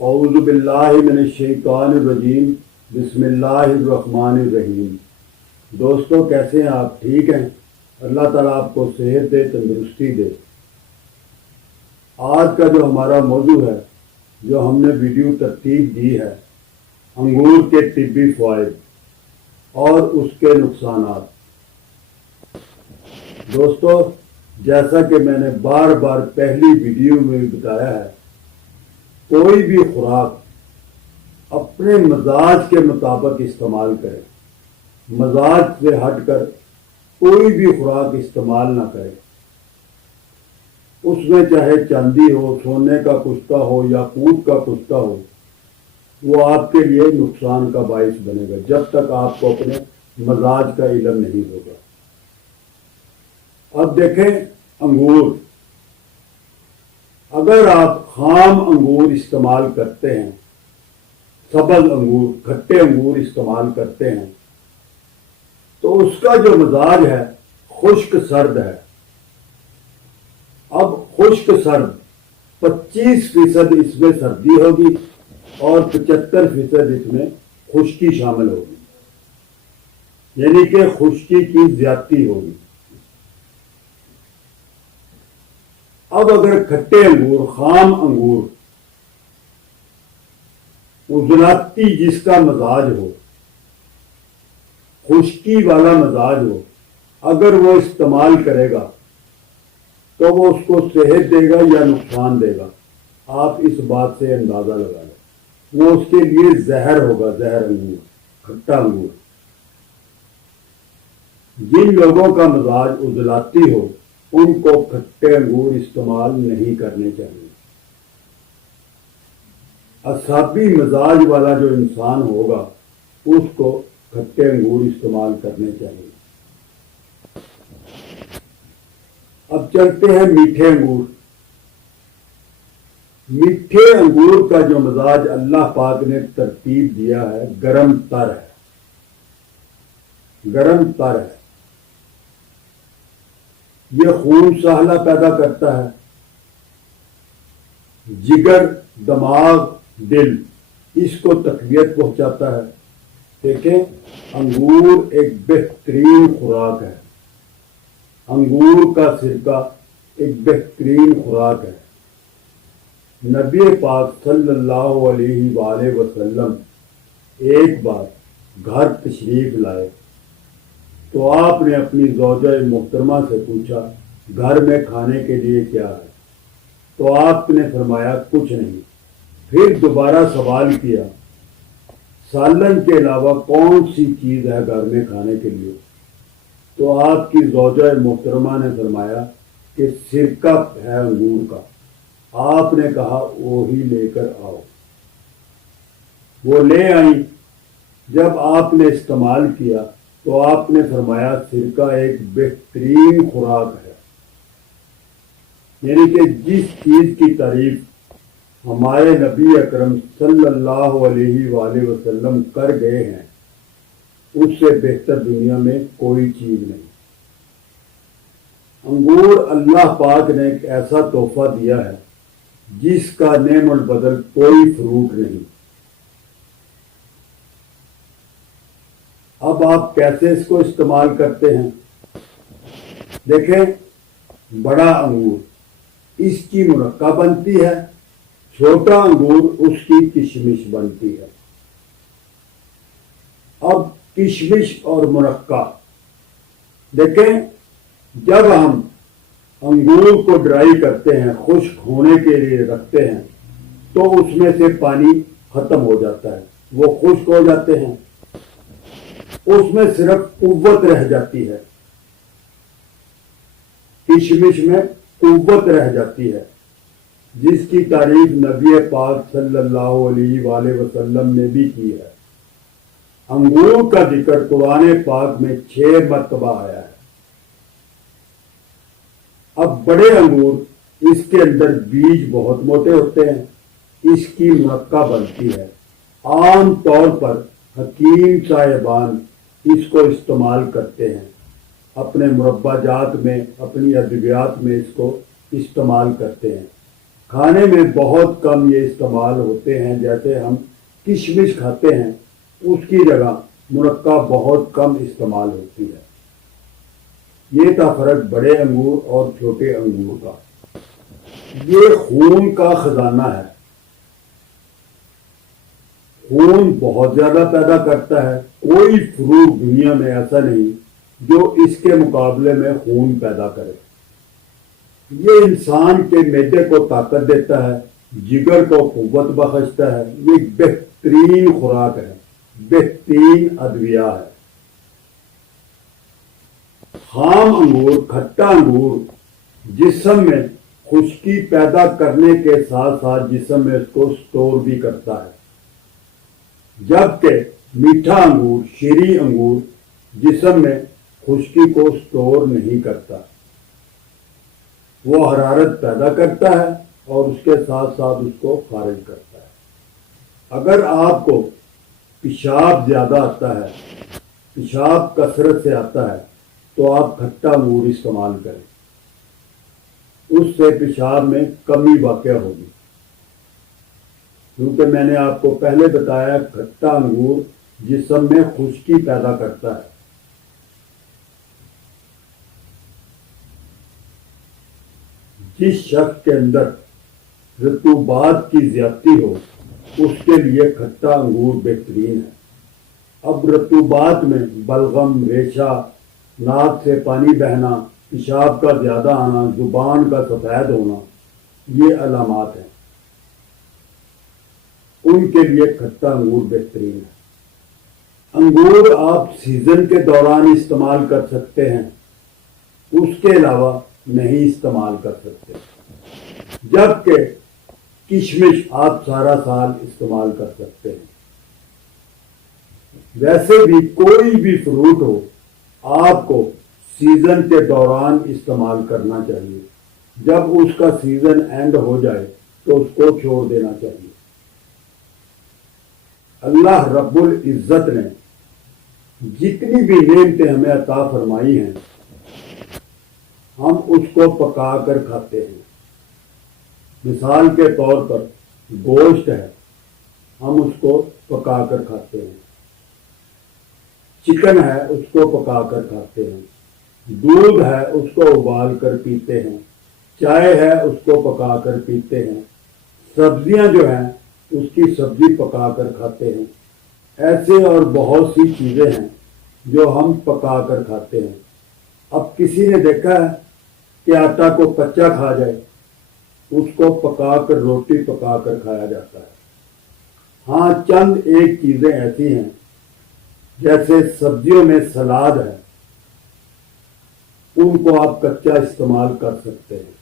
اعوذ باللہ من الشیطان الرجیم بسم اللہ الرحمن الرحیم۔ دوستو کیسے ہیں آپ؟ ٹھیک ہیں؟ اللہ تعالیٰ آپ کو صحت دے، تندرستی دے۔ آج کا جو ہمارا موضوع ہے، جو ہم نے ویڈیو ترتیب دی ہے، انگور کے طبی فوائد اور اس کے نقصانات۔ دوستو جیسا کہ میں نے بار بار پہلی ویڈیو میں بتایا ہے، کوئی بھی خوراک اپنے مزاج کے مطابق استعمال کرے، مزاج سے ہٹ کر کوئی بھی خوراک استعمال نہ کرے۔ اس میں چاہے چاندی ہو، سونے کا کشتہ ہو یا کوٹ کا کشتہ ہو، وہ آپ کے لیے نقصان کا باعث بنے گا جب تک آپ کو اپنے مزاج کا علم نہیں ہوگا۔ اب دیکھیں انگور، اگر آپ خام انگور استعمال کرتے ہیں، سبز انگور، کھٹے انگور استعمال کرتے ہیں، تو اس کا جو مزاج ہے خشک سرد ہے۔ اب خشک سرد 25% اس میں سردی ہوگی اور 75% اس میں خشکی شامل ہوگی، یعنی کہ خشکی کی زیادتی ہوگی۔ اب اگر کھٹے انگور، خام انگور، عضلاتی جس کا مزاج ہو، خشکی والا مزاج ہو، اگر وہ استعمال کرے گا تو وہ اس کو صحت دے گا یا نقصان دے گا، آپ اس بات سے اندازہ لگا لیں۔ وہ اس کے لیے زہر ہوگا، زہر انگور، کھٹا انگور۔ جن لوگوں کا مزاج عضلاتی ہو ان کو کھٹے انگور استعمال نہیں کرنے چاہیے۔ اعصابی مزاج والا جو انسان ہوگا اس کو کھٹے انگور استعمال کرنے چاہیے۔ اب چلتے ہیں میٹھے انگور۔ میٹھے انگور کا جو مزاج اللہ پاک نے ترتیب دیا ہے، گرم تر ہے، گرم تر ہے۔ یہ خون سہلہ پیدا کرتا ہے، جگر، دماغ، دل، اس کو تقویت پہنچاتا ہے۔ دیکھیں انگور ایک بہترین خوراک ہے، انگور کا سرکہ ایک بہترین خوراک ہے۔ نبی پاک صلی اللہ علیہ وآلہ وسلم ایک بار گھر تشریف لائے تو آپ نے اپنی زوجہ محترمہ سے پوچھا گھر میں کھانے کے لیے کیا ہے؟ تو آپ نے فرمایا کچھ نہیں۔ پھر دوبارہ سوال کیا سالن کے علاوہ کون سی چیز ہے گھر میں کھانے کے لیے؟ تو آپ کی زوجہ محترمہ نے فرمایا کہ سرکہ ہے انگور کا۔ آپ نے کہا وہی لے کر آؤ۔ وہ لے آئیں۔ جب آپ نے استعمال کیا تو آپ نے فرمایا سرکہ ایک بہترین خوراک ہے، یعنی کہ جس چیز کی تعریف ہمارے نبی اکرم صلی اللہ علیہ وآلہ وسلم کر گئے ہیں، اس سے بہتر دنیا میں کوئی چیز نہیں۔ انگور اللہ پاک نے ایک ایسا تحفہ دیا ہے جس کا نعم البدل کوئی فروٹ نہیں۔ اب آپ کیسے اس کو استعمال کرتے ہیں؟ دیکھیں بڑا انگور اس کی مرقہ بنتی ہے، چھوٹا انگور اس کی کشمش بنتی ہے۔ اب کشمش اور مرقہ، دیکھیں جب ہم انگور کو ڈرائی کرتے ہیں، خشک ہونے کے لیے رکھتے ہیں، تو اس میں سے پانی ختم ہو جاتا ہے، وہ خشک ہو جاتے ہیں، اس میں صرف قوت رہ جاتی ہے، کشمش میں قوت رہ جاتی ہے، جس کی تعریف نبی پاک صلی اللہ علیہ وآلہ وسلم نے بھی کی ہے۔ انگور کا ذکر قرآن پاک میں 6 مرتبہ آیا ہے۔ اب بڑے انگور، اس کے اندر بیج بہت موٹے ہوتے ہیں، اس کی مرقہ بنتی ہے۔ عام طور پر حکیم صاحبان اس کو استعمال کرتے ہیں، اپنے مربع جات میں، اپنی ادویات میں اس کو استعمال کرتے ہیں۔ کھانے میں بہت کم یہ استعمال ہوتے ہیں. جیسے ہم کشمش کھاتے ہیں اس کی جگہ مرکہ بہت کم استعمال ہوتی ہے. یہ تھا فرق بڑے انگور اور چھوٹے انگور کا. یہ خون کا خزانہ ہے. خون بہت زیادہ پیدا کرتا ہے. کوئی فروٹ دنیا میں ایسا نہیں جو اس کے مقابلے میں خون پیدا کرے. یہ انسان کے معدے کو طاقت دیتا ہے, جگر کو قوت بخشتا ہے. یہ بہترین خوراک ہے, بہترین ادویہ ہے. خام انگور, کھٹا انگور جسم میں خشکی پیدا کرنے کے ساتھ ساتھ جسم میں اس کو سٹور بھی کرتا ہے, جبکہ میٹھا انگور, شیریں انگور جسم میں خشکی کو سٹور نہیں کرتا. وہ حرارت پیدا کرتا ہے اور اس کے ساتھ ساتھ اس کو خارج کرتا ہے. اگر آپ کو پیشاب زیادہ آتا ہے, پیشاب کثرت سے آتا ہے, تو آپ کھٹا انگور استعمال کریں. اس سے پیشاب میں کمی واقع ہوگی. کیونکہ میں نے آپ کو پہلے بتایا کھٹا انگور جسم میں خشکی پیدا کرتا ہے. جس شخص کے اندر رطوبات کی زیادتی ہو اس کے لیے کھٹا انگور بہترین ہے. اب رطوبات میں بلغم, ریشہ, ناک سے پانی بہنا, پیشاب کا زیادہ آنا, زبان کا سفید ہونا, یہ علامات ہیں. ان کے لیے کھٹا انگور بہترین ہے. انگور آپ سیزن کے دوران استعمال کر سکتے ہیں, اس کے علاوہ نہیں استعمال کر سکتے. جبکہ کشمش آپ سارا سال استعمال کر سکتے ہیں. ویسے بھی کوئی بھی فروٹ ہو آپ کو سیزن کے دوران استعمال کرنا چاہیے. جب اس کا سیزن اینڈ ہو جائے تو اس کو چھوڑ دینا چاہیے. اللہ رب العزت نے جتنی بھی نعمتیں ہمیں عطا فرمائی ہیں ہم اس کو پکا کر کھاتے ہیں. مثال کے طور پر گوشت ہے, ہم اس کو پکا کر کھاتے ہیں. چکن ہے, اس کو پکا کر کھاتے ہیں. دودھ ہے, اس کو ابال کر پیتے ہیں. چائے ہے, اس کو پکا کر پیتے ہیں. سبزیاں جو ہیں اس کی سبزی پکا کر کھاتے ہیں. ایسے اور بہت سی چیزیں ہیں جو ہم پکا کر کھاتے ہیں. اب کسی نے دیکھا ہے کہ آٹا کو کچا کھا جائے, اس کو پکا کر روٹی پکا کر کھایا جاتا ہے. ہاں چند ایک چیزیں ایسی ہیں جیسے سبزیوں میں سلاد ہے, ان کو آپ کچا استعمال کر سکتے ہیں.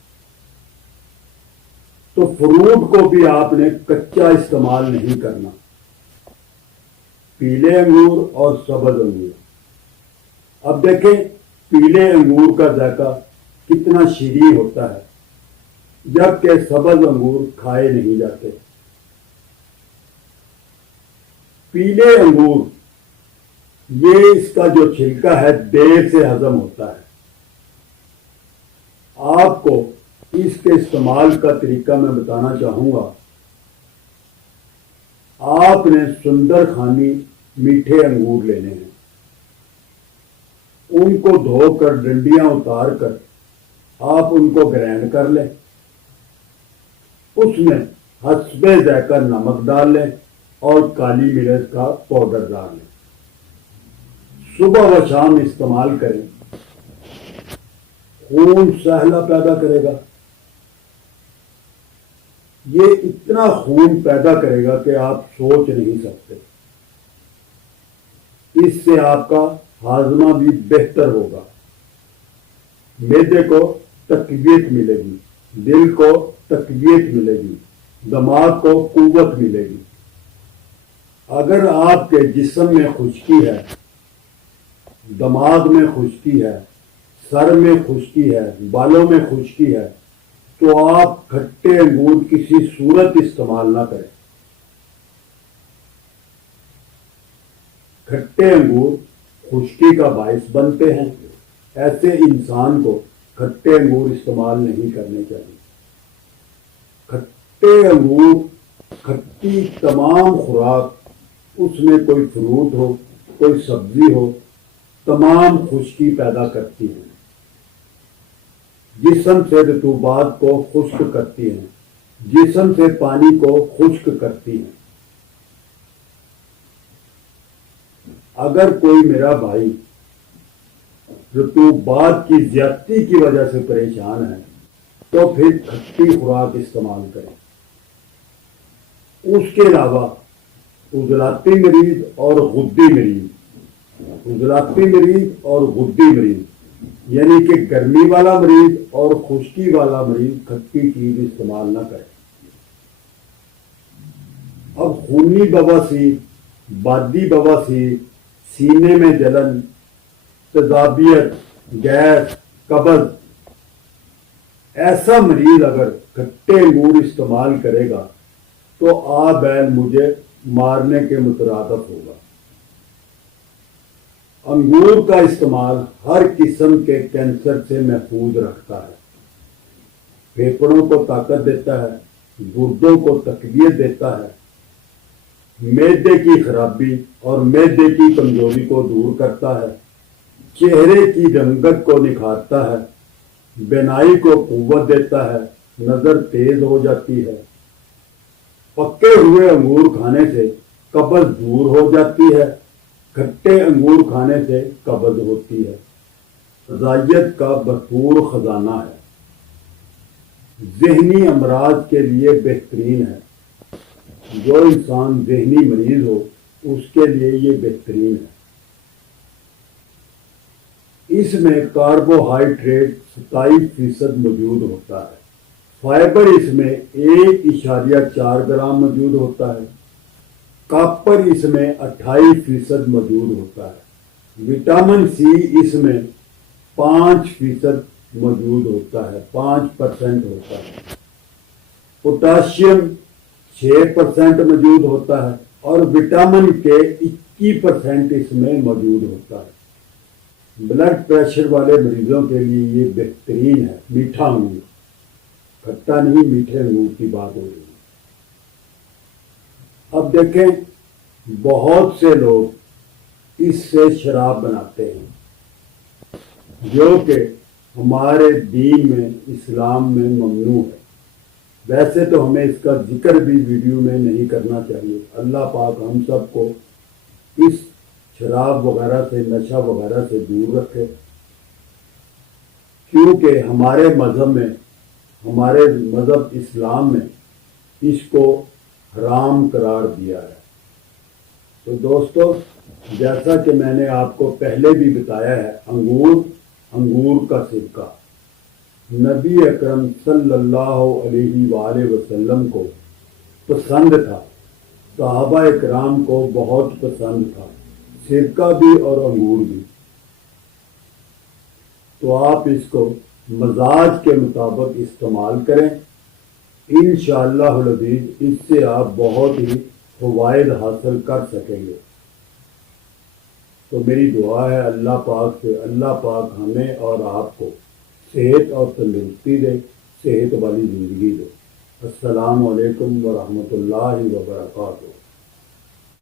تو فروٹ کو بھی آپ نے کچا استعمال نہیں کرنا. پیلے انگور اور سبز انگور. اب دیکھیں پیلے انگور کا ذائقہ کتنا شیریں ہوتا ہے, جبکہ سبز انگور کھائے نہیں جاتے. پیلے انگور یہ اس کا جو چھلکا ہے دیر سے ہضم ہوتا ہے. آپ کو اس کے استعمال کا طریقہ میں بتانا چاہوں گا. آپ نے سندر خانی میٹھے انگور لینے ہیں. ان کو دھو کر ڈنڈیاں اتار کر آپ ان کو گرائنڈ کر لیں. اس میں حسب ذائقہ نمک ڈال لیں اور کالی مرچ کا پاؤڈر ڈال لیں. صبح و شام استعمال کریں. خون سہلا پیدا کرے گا. یہ اتنا خون پیدا کرے گا کہ آپ سوچ نہیں سکتے. اس سے آپ کا ہاضمہ بھی بہتر ہوگا. معدے کو تقویت ملے گی, دل کو تقویت ملے گی, دماغ کو قوت ملے گی. اگر آپ کے جسم میں خشکی ہے, دماغ میں خشکی ہے, سر میں خشکی ہے, بالوں میں خشکی ہے, تو آپ کھٹے انگور کسی صورت استعمال نہ کریں. کھٹے انگور خشکی کا باعث بنتے ہیں. ایسے انسان کو کھٹے انگور استعمال نہیں کرنے چاہیے. کھٹے انگور، کھٹی تمام خوراک، اس میں کوئی فروٹ ہو، کوئی سبزی ہو، تمام خشکی پیدا کرتی ہیں، جسم سے رطوبات کو خشک کرتی ہیں، جسم سے پانی کو خشک کرتی ہیں۔ اگر کوئی میرا بھائی رطوبات کی زیادتی کی وجہ سے پریشان ہے تو پھر کھٹی خوراک استعمال کریں۔ اس کے علاوہ عضلاتی مریض اور غدی مریض، عضلاتی مریض اور غدی مریض یعنی کہ گرمی والا مریض اور خشکی والا مریض کھٹی چیز استعمال نہ کرے۔ اب خونی بواسیر، بادی بواسیر، سینے میں جلن، تیزابیت، گیس، قبض، ایسا مریض اگر کھٹے انگور استعمال کرے گا تو بیل مجھے مارنے کے مترادف ہوگا۔ انگور کا استعمال ہر قسم کے کینسر سے محفوظ رکھتا ہے، پھیپھڑوں کو طاقت دیتا ہے، گردوں کو تقویت دیتا ہے، معدے کی خرابی اور معدے کی کمزوری کو دور کرتا ہے، چہرے کی رنگت کو نکھارتا ہے، بینائی کو قوت دیتا ہے، نظر تیز ہو جاتی ہے۔ پکے ہوئے انگور کھانے سے قبض دور ہو جاتی ہے، کھٹے انگور کھانے سے قبض ہوتی ہے۔ غذائیت کا بھرپور خزانہ ہے، ذہنی امراض کے لیے بہترین ہے۔ جو انسان ذہنی مریض ہو اس کے لیے یہ بہترین ہے۔ اس میں کاربوہائیڈریٹ 27% موجود ہوتا ہے، فائبر اس میں 1.4 گرام موجود ہوتا ہے، کاپر اس میں 28% موجود ہوتا ہے، وٹامن سی اس میں 5% موجود ہوتا ہے، 5% ہوتا ہے، پوٹاشیم 6% موجود ہوتا ہے اور وٹامن کے 21% اس میں موجود ہوتا ہے۔ بلڈ پریشر والے مریضوں کے لیے یہ بہترین ہے۔ میٹھا انگور، کھٹا نہیں، میٹھے انگور کی بات ہو رہی ہے۔ اب دیکھیں بہت سے لوگ اس سے شراب بناتے ہیں جو کہ ہمارے دین میں، اسلام میں ممنوع ہے۔ ویسے تو ہمیں اس کا ذکر بھی ویڈیو میں نہیں کرنا چاہیے۔ اللہ پاک ہم سب کو اس شراب وغیرہ سے، نشہ وغیرہ سے دور رکھے، کیونکہ ہمارے مذہب میں، ہمارے مذہب اسلام میں اس کو حرام قرار دیا ہے۔ تو دوستو، جیسا کہ میں نے آپ کو پہلے بھی بتایا ہے، انگور کا سرکہ نبی اکرم صلی اللہ علیہ وآلہ وسلم کو پسند تھا، صحابہ اکرام کو بہت پسند تھا، سرکہ بھی اور انگور بھی۔ تو آپ اس کو مزاج کے مطابق استعمال کریں، انشاءاللہ العزیز اس سے آپ بہت ہی فوائد حاصل کر سکیں گے۔ تو میری دعا ہے اللہ پاک سے، اللہ پاک ہمیں اور آپ کو صحت اور تندرستی دے، صحت والی زندگی دے۔ السلام علیکم ورحمۃ اللہ وبرکاتہ۔